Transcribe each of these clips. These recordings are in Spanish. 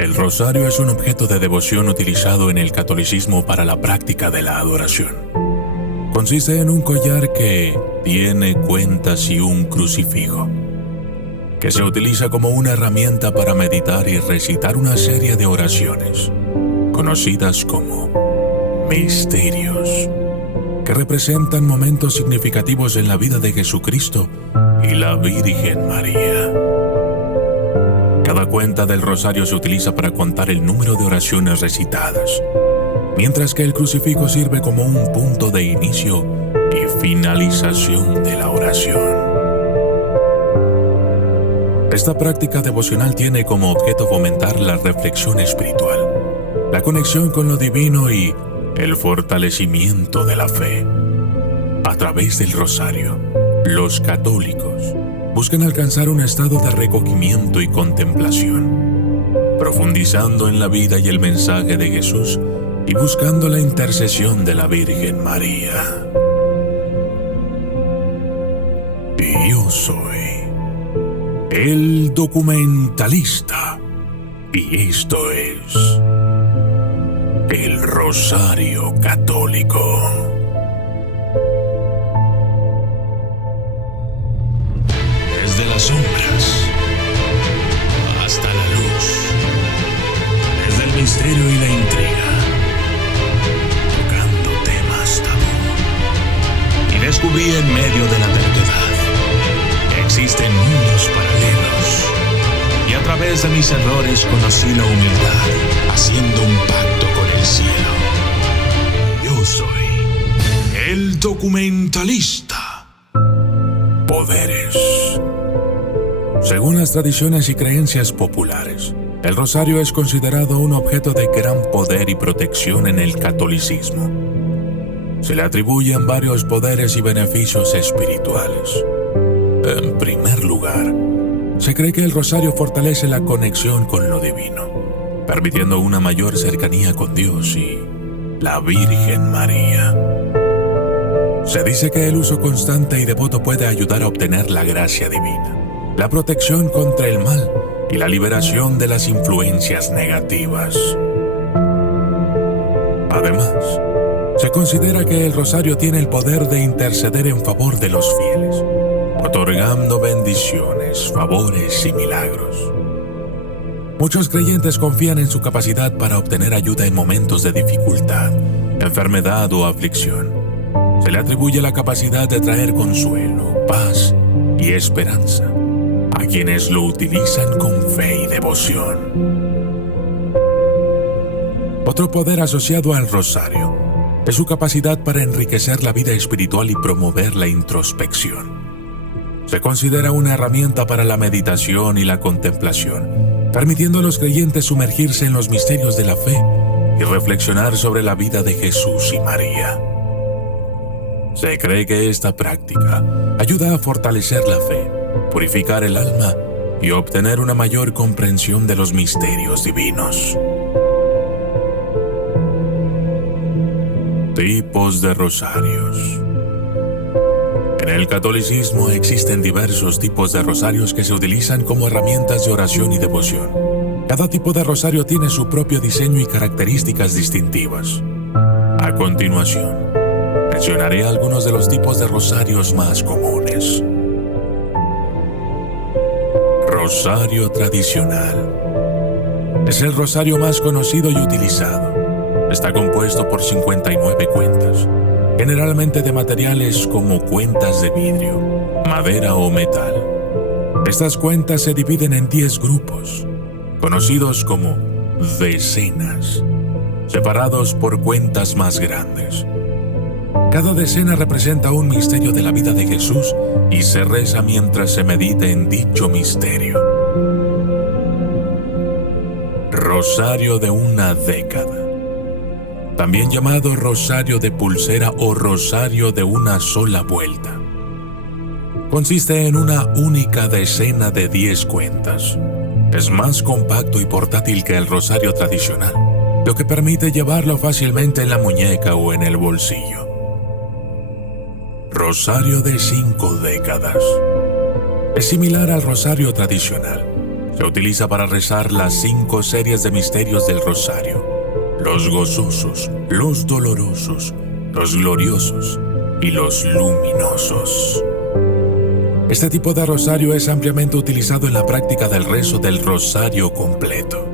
El rosario es un objeto de devoción utilizado en el catolicismo para la práctica de la adoración. Consiste en un collar que tiene cuentas y un crucifijo, que se utiliza como una herramienta para meditar y recitar una serie de oraciones, conocidas como misterios, que representan momentos significativos en la vida de Jesucristo y la Virgen María. Cada cuenta del rosario se utiliza para contar el número de oraciones recitadas, mientras que el crucifijo sirve como un punto de inicio y finalización de la oración. Esta práctica devocional tiene como objeto fomentar la reflexión espiritual, la conexión con lo divino y el fortalecimiento de la fe. A través del rosario, los católicos buscan alcanzar un estado de recogimiento y contemplación, profundizando en la vida y el mensaje de Jesús y buscando la intercesión de la Virgen María. Yo soy el documentalista y esto es el Rosario Católico. Desde las sombras hasta la luz, desde el misterio y la intriga, tocando temas tabú. Y descubrí en medio de la terquedad que existen mundos paralelos. Y a través de mis errores conocí la humildad, haciendo un pacto con el cielo. Yo soy el documentalista. Poderes. Según las tradiciones y creencias populares, el rosario es considerado un objeto de gran poder y protección en el catolicismo. Se le atribuyen varios poderes y beneficios espirituales. En primer lugar, se cree que el rosario fortalece la conexión con lo divino, permitiendo una mayor cercanía con Dios y la Virgen María. Se dice que el uso constante y devoto puede ayudar a obtener la gracia divina, la protección contra el mal y la liberación de las influencias negativas. Además, se considera que el rosario tiene el poder de interceder en favor de los fieles, otorgando bendiciones, favores y milagros. Muchos creyentes confían en su capacidad para obtener ayuda en momentos de dificultad, enfermedad o aflicción. Se le atribuye la capacidad de traer consuelo, paz y esperanza a quienes lo utilizan con fe y devoción. Otro poder asociado al rosario es su capacidad para enriquecer la vida espiritual y promover la introspección. Se considera una herramienta para la meditación y la contemplación, permitiendo a los creyentes sumergirse en los misterios de la fe y reflexionar sobre la vida de Jesús y María. Se cree que esta práctica ayuda a fortalecer la fe, purificar el alma y obtener una mayor comprensión de los misterios divinos. Tipos de rosarios. En el catolicismo existen diversos tipos de rosarios que se utilizan como herramientas de oración y devoción. Cada tipo de rosario tiene su propio diseño y características distintivas. A continuación, mencionaré algunos de los tipos de rosarios más comunes. Rosario tradicional. Es el rosario más conocido y utilizado. Está compuesto por 59 cuentas, generalmente de materiales como cuentas de vidrio, madera o metal. Estas cuentas se dividen en 10 grupos, conocidos como decenas, separados por cuentas más grandes. Cada decena representa un misterio de la vida de Jesús y se reza mientras se medita en dicho misterio. Rosario de una década. También llamado rosario de pulsera o rosario de una sola vuelta. Consiste en una única decena de 10 cuentas. Es más compacto y portátil que el rosario tradicional, lo que permite llevarlo fácilmente en la muñeca o en el bolsillo. Rosario de 5 décadas. Es similar al rosario tradicional. Se utiliza para rezar las 5 series de misterios del rosario: los gozosos, los dolorosos, los gloriosos y los luminosos. Este tipo de rosario es ampliamente utilizado en la práctica del rezo del rosario completo.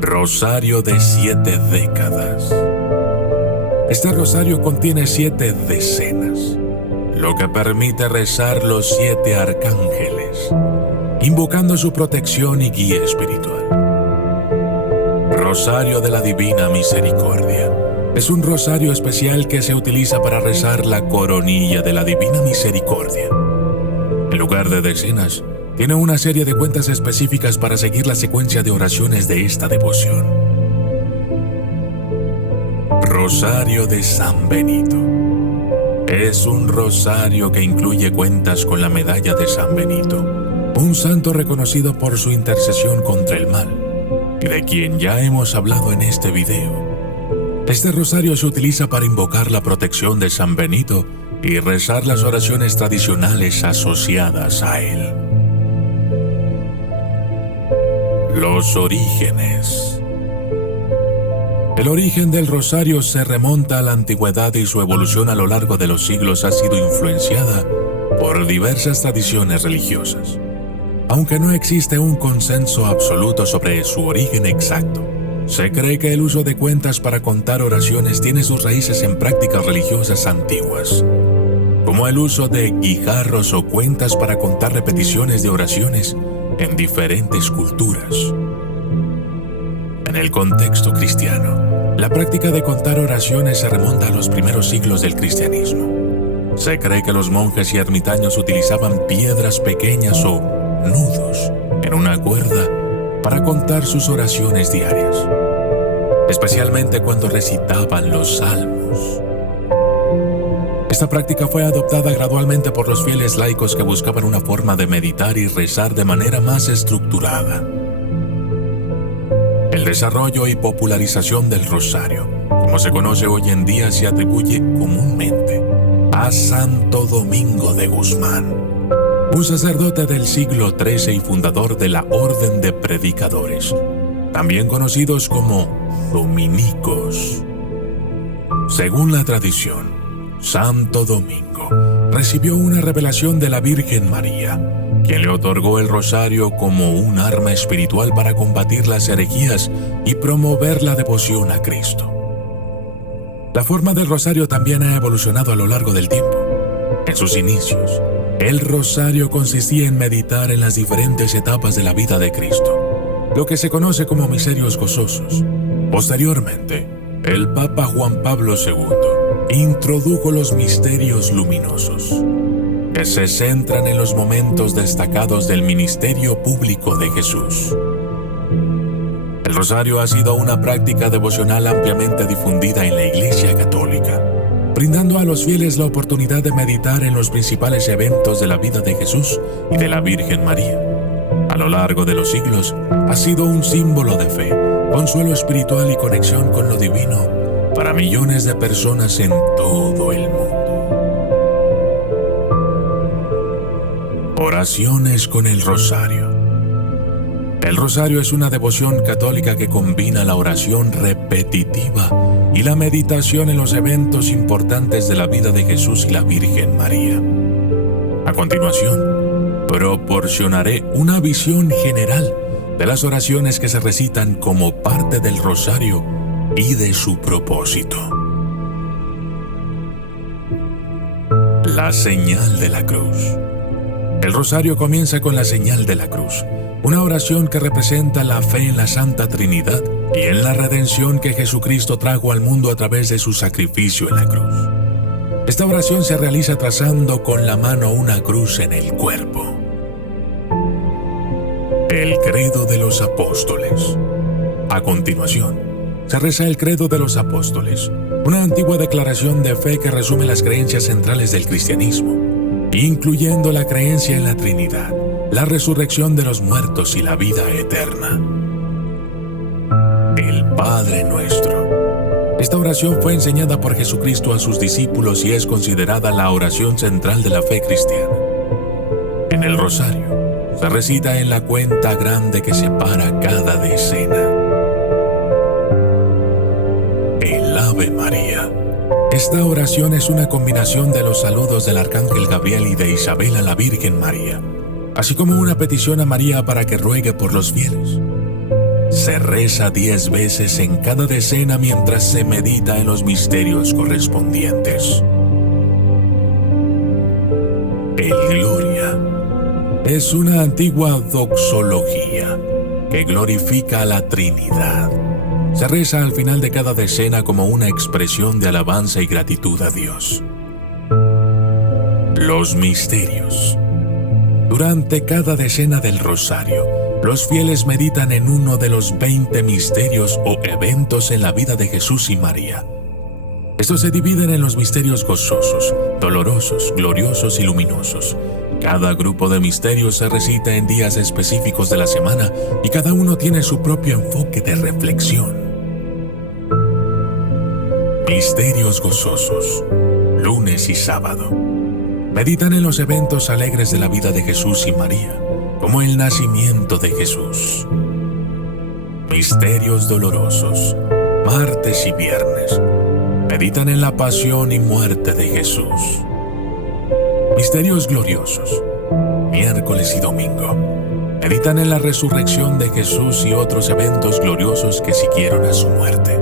Rosario de 7 décadas. Este rosario contiene 7 decenas, lo que permite rezar los 7 arcángeles, invocando su protección y guía espiritual. Rosario de la Divina Misericordia. Es un rosario especial que se utiliza para rezar la coronilla de la Divina Misericordia. En lugar de decenas, tiene una serie de cuentas específicas para seguir la secuencia de oraciones de esta devoción. Rosario de San Benito. Es un rosario que incluye cuentas con la medalla de San Benito, un santo reconocido por su intercesión contra el mal, y de quien ya hemos hablado en este video. Este rosario se utiliza para invocar la protección de San Benito y rezar las oraciones tradicionales asociadas a él. Los orígenes. El origen del rosario se remonta a la antigüedad y su evolución a lo largo de los siglos ha sido influenciada por diversas tradiciones religiosas. Aunque no existe un consenso absoluto sobre su origen exacto, se cree que el uso de cuentas para contar oraciones tiene sus raíces en prácticas religiosas antiguas, como el uso de guijarros o cuentas para contar repeticiones de oraciones en diferentes culturas. En el contexto cristiano, la práctica de contar oraciones se remonta a los primeros siglos del cristianismo. Se cree que los monjes y ermitaños utilizaban piedras pequeñas o nudos en una cuerda para contar sus oraciones diarias, especialmente cuando recitaban los salmos. Esta práctica fue adoptada gradualmente por los fieles laicos que buscaban una forma de meditar y rezar de manera más estructurada. El desarrollo y popularización del rosario, como se conoce hoy en día, se atribuye comúnmente a Santo Domingo de Guzmán, un sacerdote del siglo XIII y fundador de la Orden de Predicadores, también conocidos como dominicos. Según la tradición, Santo Domingo recibió una revelación de la Virgen María, quien le otorgó el rosario como un arma espiritual para combatir las herejías y promover la devoción a Cristo. La forma del rosario también ha evolucionado a lo largo del tiempo. En sus inicios, el rosario consistía en meditar en las diferentes etapas de la vida de Cristo, lo que se conoce como misterios gozosos. Posteriormente, el Papa Juan Pablo II introdujo los misterios luminosos, que se centran en los momentos destacados del ministerio público de Jesús. El rosario ha sido una práctica devocional ampliamente difundida en la Iglesia Católica, brindando a los fieles la oportunidad de meditar en los principales eventos de la vida de Jesús y de la Virgen María. A lo largo de los siglos, ha sido un símbolo de fe, consuelo espiritual y conexión con lo divino para millones de personas en todo el mundo. Oraciones con el rosario. El rosario es una devoción católica que combina la oración repetitiva y la meditación en los eventos importantes de la vida de Jesús y la Virgen María. A continuación, proporcionaré una visión general de las oraciones que se recitan como parte del rosario y de su propósito. La señal de la cruz. El rosario comienza con la señal de la cruz, una oración que representa la fe en la Santa Trinidad y en la redención que Jesucristo trajo al mundo a través de su sacrificio en la cruz. Esta oración se realiza trazando con la mano una cruz en el cuerpo. El credo de los apóstoles. A continuación, se reza el credo de los apóstoles, una antigua declaración de fe que resume las creencias centrales del cristianismo, incluyendo la creencia en la Trinidad, la resurrección de los muertos y la vida eterna. El Padre Nuestro. Esta oración fue enseñada por Jesucristo a sus discípulos y es considerada la oración central de la fe cristiana. En el rosario, se recita en la cuenta grande que separa cada decena. El Ave María. Esta oración es una combinación de los saludos del Arcángel Gabriel y de Isabel a la Virgen María, así como una petición a María para que ruegue por los fieles. Se reza 10 veces en cada decena mientras se medita en los misterios correspondientes. El Gloria es una antigua doxología que glorifica a la Trinidad. Se reza al final de cada decena como una expresión de alabanza y gratitud a Dios. Los misterios. Durante cada decena del rosario, los fieles meditan en uno de los 20 misterios o eventos en la vida de Jesús y María. Estos se dividen en los misterios gozosos, dolorosos, gloriosos y luminosos. Cada grupo de misterios se recita en días específicos de la semana y cada uno tiene su propio enfoque de reflexión. Misterios gozosos, lunes y sábado. Meditan en los eventos alegres de la vida de Jesús y María, como el nacimiento de Jesús. Misterios dolorosos, martes y viernes. Meditan en la pasión y muerte de Jesús. Misterios gloriosos, miércoles y domingo. Meditan en la resurrección de Jesús y otros eventos gloriosos que siguieron a su muerte.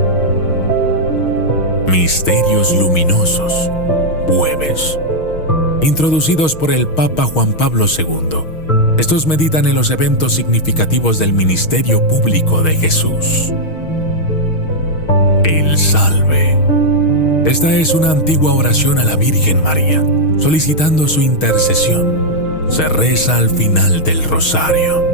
Misterios luminosos, jueves. Introducidos por el Papa Juan Pablo II. Estos meditan en los eventos significativos del ministerio público de Jesús. El Salve. Esta es una antigua oración a la Virgen María, solicitando su intercesión. Se reza al final del rosario.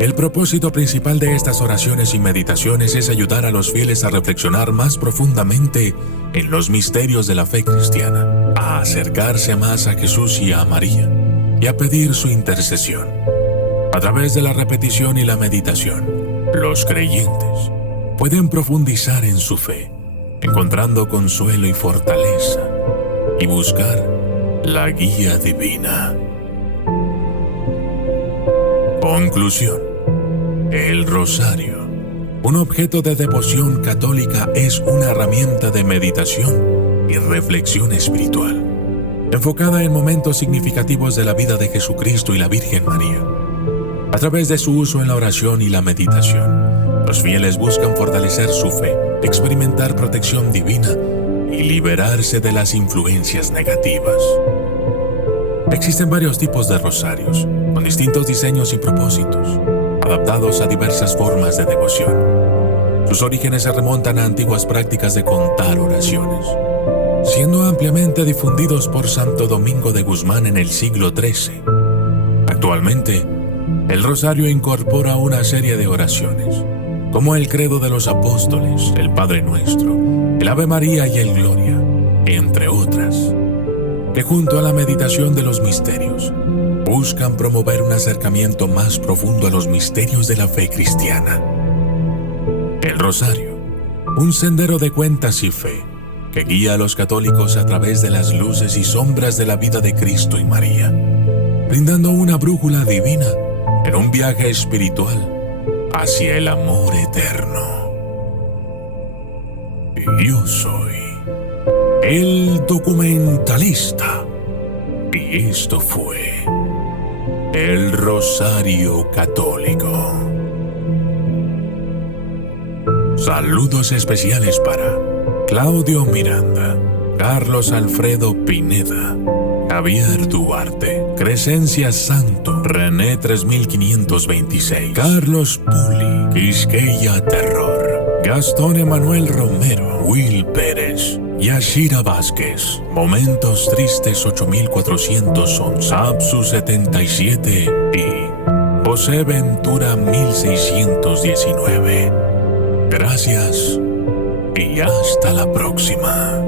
El propósito principal de estas oraciones y meditaciones es ayudar a los fieles a reflexionar más profundamente en los misterios de la fe cristiana, a acercarse más a Jesús y a María, y a pedir su intercesión. A través de la repetición y la meditación, los creyentes pueden profundizar en su fe, encontrando consuelo y fortaleza, y buscar la guía divina. Conclusión. El rosario, un objeto de devoción católica, es una herramienta de meditación y reflexión espiritual, enfocada en momentos significativos de la vida de Jesucristo y la Virgen María. A través de su uso en la oración y la meditación, los fieles buscan fortalecer su fe, experimentar protección divina y liberarse de las influencias negativas. Existen varios tipos de rosarios, con distintos diseños y propósitos, adaptados a diversas formas de devoción. Sus orígenes se remontan a antiguas prácticas de contar oraciones, siendo ampliamente difundidos por Santo Domingo de Guzmán en el siglo XIII. Actualmente, el rosario incorpora una serie de oraciones, como el Credo de los Apóstoles, el Padre Nuestro, el Ave María y el Gloria, entre otras, que junto a la meditación de los misterios, buscan promover un acercamiento más profundo a los misterios de la fe cristiana. El rosario, un sendero de cuentas y fe, que guía a los católicos a través de las luces y sombras de la vida de Cristo y María, brindando una brújula divina en un viaje espiritual hacia el amor eterno. Yo soy el documentalista, y esto fue el Rosario Católico. Saludos especiales para Claudio Miranda, Carlos Alfredo Pineda, Javier Duarte, Crescencia Santo, René 3526, Carlos Puli, Quisqueya Terror, Gastón Emanuel Romero, Will Pérez, Yashira Vázquez, Momentos Tristes 8411, Absu 77 y José Ventura 1619. Gracias y hasta la próxima.